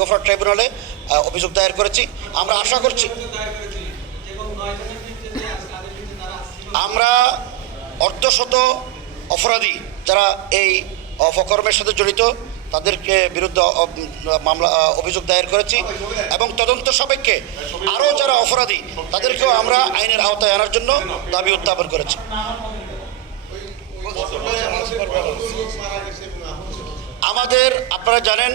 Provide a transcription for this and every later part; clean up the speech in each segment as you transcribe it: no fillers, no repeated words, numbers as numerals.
গফরত ট্রাইব্যুনালে অভিযোগ দায়ের করেছি। আমরা আশা করছি আমরা অর্ধশত অপরাধী যারা এই অপকর্মের সাথে জড়িত তাদেরকে বিরুদ্ধে মামলা অভিযোগ দায়ের করেছি এবং তদন্ত সাপেক্ষে আরও যারা অপরাধী তাদেরকেও আমরা আইনের আওতায় আনার জন্য দাবি উত্থাপন করেছি। আমাদের আপনারা জানেন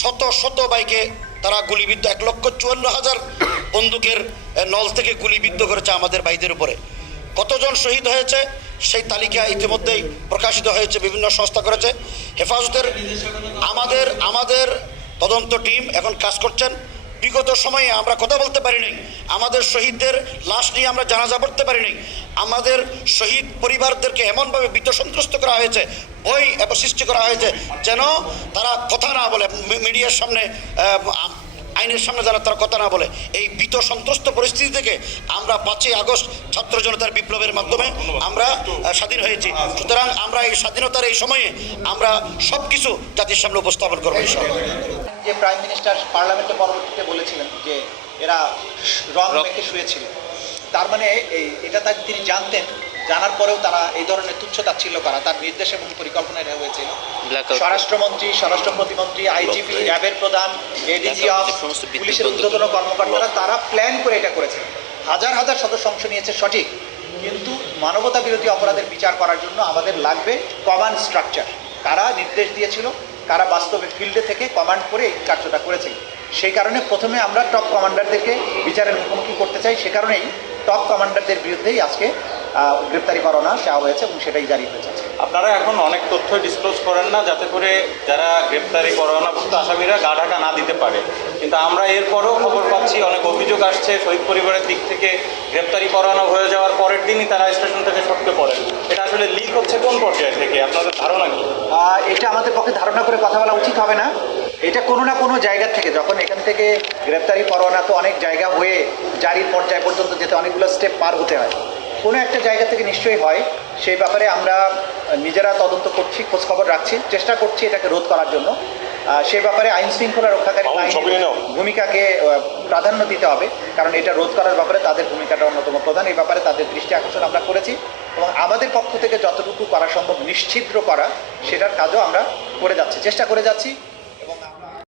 শত শত বাইকে তারা গুলিবিদ্ধ 1,54,000 বন্দুকের নল থেকে গুলিবিদ্ধ করেছে আমাদের ভাইদের উপরে। কতজন শহীদ হয়েছে সেই তালিকা ইতিমধ্যেই প্রকাশিত হয়েছে, বিভিন্ন সংস্থা করেছে। হেফাজতের আমাদের তদন্ত টিম এখন কাজ করছেন। বিগত সময়ে আমরা কথা বলতে পারি নাই, আমাদের শহীদদের লাশ নিয়ে আমরা জানাজা পড়তে পারি নাই। আমাদের শহীদ পরিবারদেরকে এমনভাবে বিত্তসন্ত্রস্ত করা হয়েছে, ভয় এবং সৃষ্টি করা হয়েছে যেন তারা কথা না বলে, মিডিয়ার সামনে আইনের সামনে যেন তারা কথা না বলে। এই ভীত সন্ত্রস্ত পরিস্থিতি থেকে আমরা 5ই আগস্ট ছাত্র জনতার বিপ্লবের মাধ্যমে আমরা স্বাধীন হয়েছি। সুতরাং আমরা এই স্বাধীনতার এই সময়ে আমরা সব কিছু জাতির সামনে উপস্থাপন করবো। যে প্রাইম মিনিস্টার পার্লামেন্টে পরবর্তীতে বলেছিলেন যে এরা রং মেখে শুয়েছিল, তার মানে এটা তিনি জানতেন, জানার পরেও তারা এই ধরনের তুচ্ছতাচ্ছিল্য করা তার নির্দেশ এবং পরিকল্পনা এটা হয়েছিল। স্বরাষ্ট্রমন্ত্রী, স্বরাষ্ট্র প্রতিমন্ত্রী, আইজিপি, র্যাবের প্রধান, এডিজি অফ, পুলিশের ঊর্ধ্বতন কর্মকর্তারা তারা প্ল্যান করে এটা করেছে। হাজার হাজার সদস্য অংশ নিয়েছে সঠিক, কিন্তু মানবতা বিরোধী অপরাধের বিচার করার জন্য আমাদের লাগবে কমান্ড স্ট্রাকচার। কারা নির্দেশ দিয়েছিল, কারা বাস্তবে ফিল্ডে থেকে কমান্ড করে এই কার্যটা করেছে। সেই কারণে প্রথমে আমরা টপ কমান্ডারদেরকে বিচারের মুখোমুখি করতে চাই। সে কারণেই টপ কমান্ডারদের বিরুদ্ধেই আজকে গ্রেপ্তারি পরোয়ানা চাওয়া হয়েছে এবং সেটাই জারি হয়েছে। আপনারা এখন অনেক তথ্য ডিসক্লোজ করেন না যাতে করে যারা গ্রেপ্তারি পরোয়ানাভুক্ত আসামিরা গা ঢাকা না দিতে পারে, কিন্তু আমরা এরপরও খবর পাচ্ছি অনেক অভিযোগ আসছে শহীদ পরিবারের দিক থেকে গ্রেপ্তারি পরোয়ানা হয়ে যাওয়ার পরের দিনই তারা স্টেশন থেকে সটকে পড়েন। এটা আসলে লিক হচ্ছে কোন পর্যায়ে থেকে, আপনাদের ধারণা কি? এটা আমাদের পক্ষে ধারণা করে কথা বলা উচিত হবে না। এটা কোনো না কোনো জায়গা থেকে, যখন এখান থেকে গ্রেপ্তারি পরোয়ানা তো অনেক জায়গা হয়ে জারির পর্যায় পর্যন্ত যেতে অনেকগুলো স্টেপ পার হতে হয়, কোনো একটা জায়গা থেকে নিশ্চয়ই হয়। সেই ব্যাপারে আমরা নিজেরা তদন্ত করছি, খোঁজখবর রাখছি, চেষ্টা করছি এটাকে রোধ করার জন্য। সে ব্যাপারে আইন শৃঙ্খলা রক্ষাকারী ভূমিকাকে প্রাধান্য দিতে হবে, কারণ এটা রোধ করার ব্যাপারে তাদের ভূমিকাটা অন্যতম প্রধান। এই ব্যাপারে তাদের দৃষ্টি আকর্ষণ আমরা করেছি এবং আমাদের পক্ষ থেকে যতটুকু করা সম্ভব নিশ্চিদ্র করা সেটার কাজও আমরা করে যাচ্ছি, চেষ্টা করে যাচ্ছি।